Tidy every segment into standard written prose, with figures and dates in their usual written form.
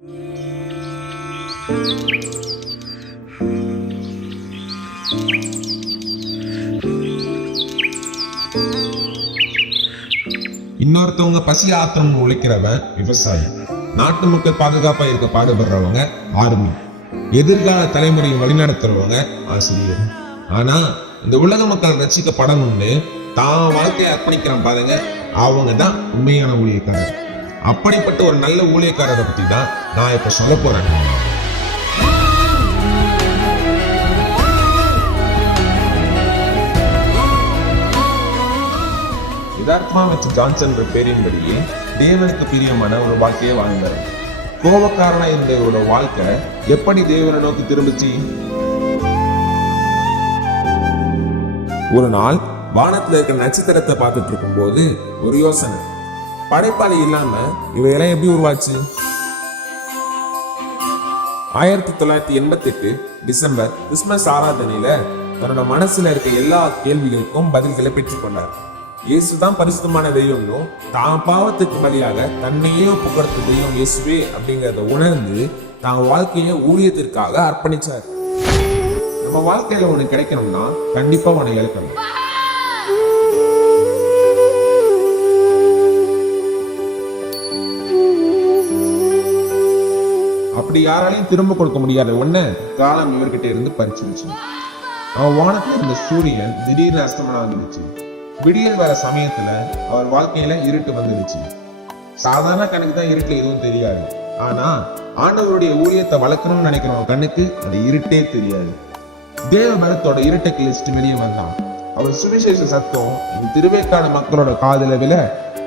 இன்னொருத்தவங்க பசி ஆத்திரம் உழைக்கிறவன் விவசாயி, நாட்டு மக்கள் பாதுகாப்பா இருக்க பாடுபடுறவங்க ஆர்மி, எதிர்கால தலைமுறையை வழிநடத்துறவங்க ஆசிரியர். ஆனா இந்த உலக மக்கள் ரசிக்கப்படணும்னு தான் வாழ்க்கையை அர்ப்பணிக்கிறான் பாருங்க, அவங்க தான் உண்மையான ஊழியக்காரர். அப்படிப்பட்ட ஒரு நல்ல ஊழியக்காரரை பத்தி தான் நான் இப்ப சொல்ல போறேன். யதார்த்தமா வச்சு ஜான்சன் பேரின்படியே தேவனுக்கு பிரியமான ஒரு வாழ்க்கையை வாழ்ந்தார். கோபக்காரனா இருந்த இவரோட வாழ்க்கை எப்படி தேவனை நோக்கி திரும்பிச்சு? ஒரு நாள் வானத்துல இருக்கிற நட்சத்திரத்தை பார்த்துட்டு இருக்கும் போது ஒரு யோசனை. படைப்பாளி இல்லாம இவையெல்லாம் எப்படி உருவாச்சு? 1988 டிசம்பர் கிறிஸ்துமஸ் ஆராதனையில தன்னோட மனசுல இருக்க எல்லா கேள்விகளுக்கும் பதில்களை பெற்றுக்கொண்டார். இயேசுதான் பரிசுத்தமான தெய்வம்னு, தான் பாவத்துக்கு பலியாக தன்னையே ஒப்புக்கொடுத்த தெய்வம் இயேசுவே அப்படிங்கிறத உணர்ந்து தான் வாழ்க்கையை ஊழியத்திற்காக அர்ப்பணிச்சார். நம்ம வாழ்க்கையில ஒண்ணு கிடைக்கணும்னா கண்டிப்பா உன்னை இழக்கணும். அப்படி யாராலையும் திரும்ப கொடுக்க முடியாத ஒண்ணு காலம் இவர்கிட்ட இருந்து பறிச்சிருச்சு. அவன் வானத்துல இருந்த சூரியன் திடீர்னு அஸ்தமனம் வந்துருச்சு. விடியல் வர சமயத்துல அவர் வாழ்க்கையில இருட்டு வந்துருச்சு. சாதாரண கணக்கு தான் இருட்டுல எதுவும் தெரியாது. ஆனா ஆண்டவருடைய ஊழியத்தை வளர்க்கணும்னு நினைக்கிறவங்க கண்ணுக்கு அது இருட்டே தெரியாது. தேவ பலத்தோட இருட்டை கிழிச்சிட்டு வெளியே வந்தான். அவர் சுவிசேஷ சத்தம் இந்த திருவேற்காடு மக்களோட காதுல விழ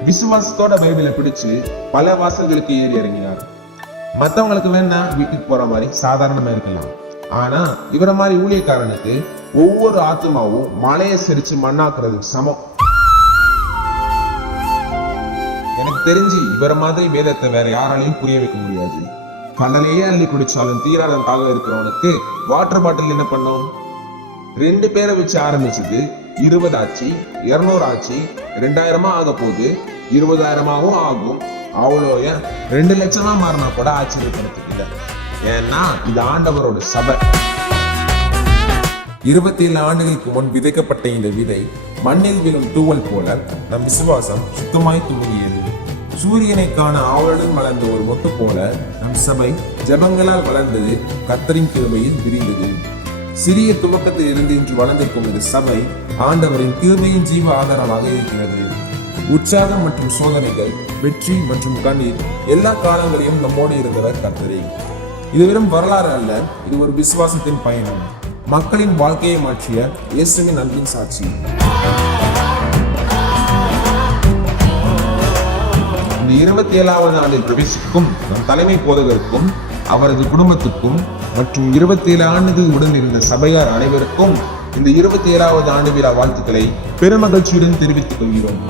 விசுவாசத்தோட பைபிளை பிடிச்சு பல வாசல்களுக்கு ஏறி இறங்கினார். மத்தவங்களுக்கு வேணா வீட்டுக்கு போற மாதிரி சாதாரணமா இருக்கலாம். ஆனா இவரை மாதிரி ஊழியக்காரனுக்கு ஒவ்வொரு ஆத்மாவும் மலையை சிரிச்சு மண்ணாக்குறதுக்கு சமம். எனக்கு தெரிஞ்சு இவரை மாதிரி வேதத்தை வேற யாராலையும் புரிய வைக்க முடியாது. கடலையே அள்ளி குடிச்சாலும் தீராத தாக இருக்கிறவனுக்கு வாட்டர் பாட்டில் என்ன பண்ணும்? 2 பேரை வச்சு ஆரம்பிச்சது 20 ஆச்சு, 200 ஆச்சு, 2000 ஆக போகுது, 20,000 ஆகும். அவ்வளோ ஏன் 2 லட்சமா மாறினா கூட ஆச்சரியப்படுத்திக்கிட்ட. ஏன்னா இது ஆண்டவரோட சபை. 27 ஆண்டுகளுக்கு முன் விதைக்கப்பட்ட இந்த விதை மண்ணில் விழும் தூவல் போல நம் விசுவாசம் சுத்தமாய் துவங்கியது. சூரியனை காண ஆவலுடன் வளர்ந்த ஒரு மொட்டு போல நம் சபை ஜபங்களால் வளர்ந்தது, கர்த்தரின் கிருபையில் விரிந்தது. சிறிய துவக்கத்தில் இருந்து இன்று வளர்ந்திருக்கும் இந்த சபை ஆண்டவரின் கிருபையின் ஜீவ ஆதாரமாக இருக்கிறது. உற்சாகம் மற்றும் சோதனைகள், வெற்றி மற்றும் கண்ணீர் எல்லா காலங்களையும் நம்மோடு இருந்தவர் கர்த்தரே. இது வெறும் வரலாறு அல்ல, இது ஒரு விசுவாசத்தின் பயணம், மக்களின் வாழ்க்கையை மாற்றிய இயேசுவின் அன்பின் சாட்சி. இந்த 27வது ஆண்டில் பிரவேசிக்கும் நம் தலைமை போதகருக்கும் அவரது குடும்பத்துக்கும் மற்றும் 27 ஆண்டுகள் உடன் இருந்த சபையார் அனைவருக்கும் இந்த 27வது ஆண்டு விழா வாழ்த்துக்களை பெருமகிழ்ச்சியுடன் தெரிவித்துக் கொள்கிறோம்.